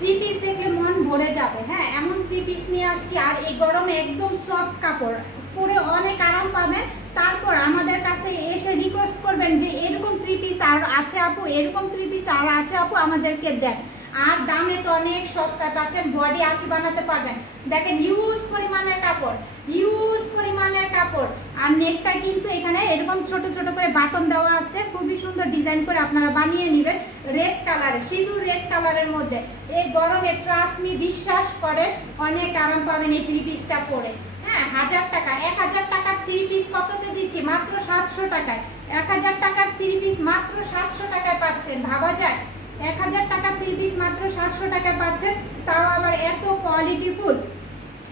Three piece দেখলে মন ভরে যাবে। হ্যাঁ, এমন থ্রি পিস নিয়ে আসছি, আর এই গরমে একদম সফট কাপড়, পরে অনেক আরাম পাবেন। তারপর আমাদের কাছে এসে রিকোয়েস্ট করবেন যে এরকম থ্রি পিস আর আছে আপু, এরকম থ্রি পিস আর আছে আপু, আমাদেরকে দেন। আর দামে তো অনেক সস্তায় পাচ্ছেন, বডি 80 বানাতে পারবেন। দেখেন হিউজ পরিমাণের কাপড়, হিউজ পরিমাণের কাপড়। আর নেকটা কিন্তু এখানে এরকম ছোট ছোট করে বাটন দেওয়া আছে, খুবই সুন্দর ডিজাইন করে আপনারা বানিয়ে নেবেন। রেড কালারে, সিঁদুর রেড কালারের মধ্যে এই গরমে ট্রাস্ট মি, বিশ্বাস করে অনেক আরাম পাবেন এই থ্রি পিসটা পরে। হ্যাঁ, 1000 টাকা, 1000 টাকার থ্রি পিস কততে দিচ্ছি? মাত্র 700 টাকায়। 1000 টাকার থ্রি পিস মাত্র 700 টাকায় পাচ্ছেন, ভাবা যায়? 1000 টাকার থ্রি পিস মাত্র 700 টাকায় পাচ্ছেন, তাও আবার এত কোয়ালিটিফুল।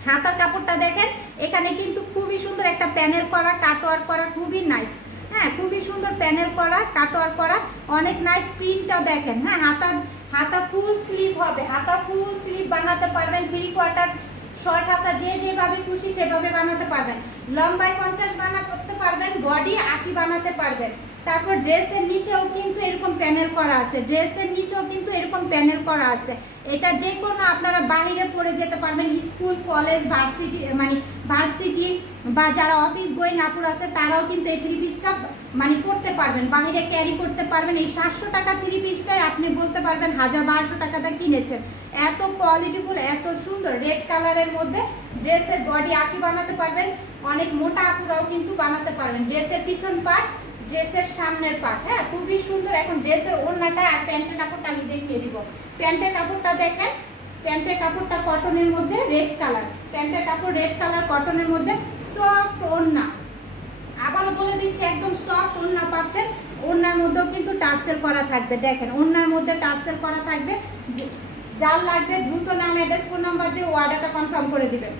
হাতার কাপড়টা দেখেন, এখানে কিন্তু খুবই সুন্দর একটা প্যানেল করা, কাটওয়ার্ক করা, খুবই নাইস। হ্যাঁ, খুবই সুন্দর প্যানেল করা, কাটওয়ার্ক করা, অনেক নাইস। প্রিন্টটা দেখেন। হ্যাঁ, হাতা ফুল স্লিভ হবে, হাতা ফুল স্লিভ বানাতে পারবেন। 3/4 শর্ট হাতা যে যেভাবে খুশি সেভাবে বানাতে পারবেন। লম্বায় 50 বানাতে পারবেন, বডি 80 বানাতে পারবেন। তারপর ড্রেসের নিচেও কিন্তু এরকম প্যানেল করা আছে, ড্রেসের নিচেও কিন্তু এরকম প্যানেল করা আছে। এটা যে কোনো আপনারা বাইরে পরে যেতে পারবেন, স্কুল, কলেজ, ভার্সিটি, মানে ভার্সিটি বা যারা অফিস গোয়িং আপুর আছে তারাও কিন্তু এই থ্রি পিসটা মানে পরতে পারবেন, বাইরে ক্যারি করতে পারবেন। এই 700 টাকা থ্রি পিসটাই আপনি বলতে পারবেন 1000-1200 টাকাটা কিনেছেন। এত কোয়ালিটিফুল, এত সুন্দর। রেড কালারের মধ্যে ড্রেসের বডি 80 বানাতে পারবেন, অনেক মোটা আপুরাও কিন্তু বানাতে পারবেন। ড্রেসের পিছন পার্ট, ড্রেসের সামনের পার্ট। হ্যাঁ, খুবই সুন্দর। এখন ড্রেসের ওড়নাটা আর প্যান্টের কাপড়টা আমি দেখিয়ে দিব। প্যান্টের কাপড়টা দেখেন, প্যান্টের কাপড়টা কটনের মধ্যে রেড কালার, প্যান্টের কাপড় রেড কালার কটনের মধ্যে সফট ওড়না। আবারও বলে দিচ্ছি, একদম সফট ওড়না পাচ্ছেন। ওড়নার মধ্যেও কিন্তু টার্সেল করা থাকবে। দেখেন, ওড়নার মধ্যে টার্সেল করা থাকবে। যার লাগবে দ্রুত নাম, অ্যাড্রেস, ফোন নাম্বার দিয়ে অর্ডারটা কনফার্ম করে দিবেন।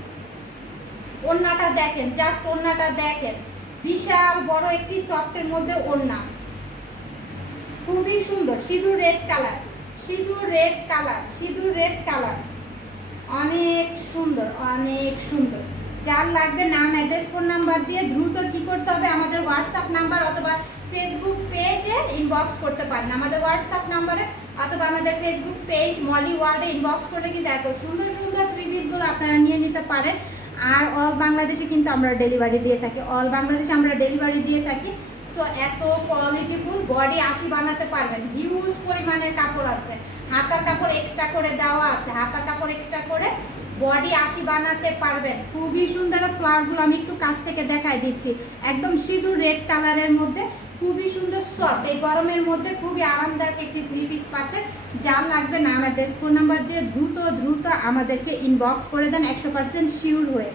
ওড়নাটা দেখেন, জাস্ট ওড়নাটা দেখেন, বিশাল বড় একটি সফটের মধ্যে ওড়না, খুবই সুন্দর। সিঁদুর রেড কালার, সিঁদুর রেড কালার, সিঁদুর রেড কালার, অনেক সুন্দর, অনেক সুন্দর। যার লাগবে নাম, অ্যাড্রেস, ফোন নাম্বার দিয়ে দ্রুত কি করতে হবে, আমাদের হোয়াটসঅ্যাপ নাম্বার অথবা ফেসবুক পেজে ইনবক্স করতে পারেন। আমাদের হোয়াটসঅ্যাপ নাম্বারে অথবা আমাদের ফেসবুক পেজ মলি ওয়ার্ল্ডে ইনবক্স করলে কিন্তু এত সুন্দর সুন্দর থ্রি পিসগুলো আপনারা নিয়ে নিতে পারেন। আর অল বাংলাদেশে কিন্তু আমরা ডেলিভারি দিয়ে থাকি, অল বাংলাদেশে আমরা ডেলিভারি দিয়ে থাকি। সো এত কোয়ালিটিফুল, বডি 80 বানাতে পারবেন। হিউজ পরিমাণের কাপড় আছে, হাতার কাপড় এক্সট্রা করে দেওয়া আছে, হাতার কাপড় এক্সট্রা করে বডি 80 বানাতে পারবেন। খুবই সুন্দর। ফ্লাওয়ারগুলো আমি একটু কাছ থেকে দেখাই দিচ্ছি, একদম সিঁদুর রেড কালারের মধ্যে, খুবই সুন্দর সফট। এই গরমের মধ্যে খুবই আরামদায়ক একটি থ্রি পিস পাচ্ছেন। যার লাগবে নাম, অ্যাড্রেস, ফোন নাম্বার দিয়ে দ্রুত দ্রুত আমাদেরকে ইনবক্স করে দেন, 100% শিওর হয়ে।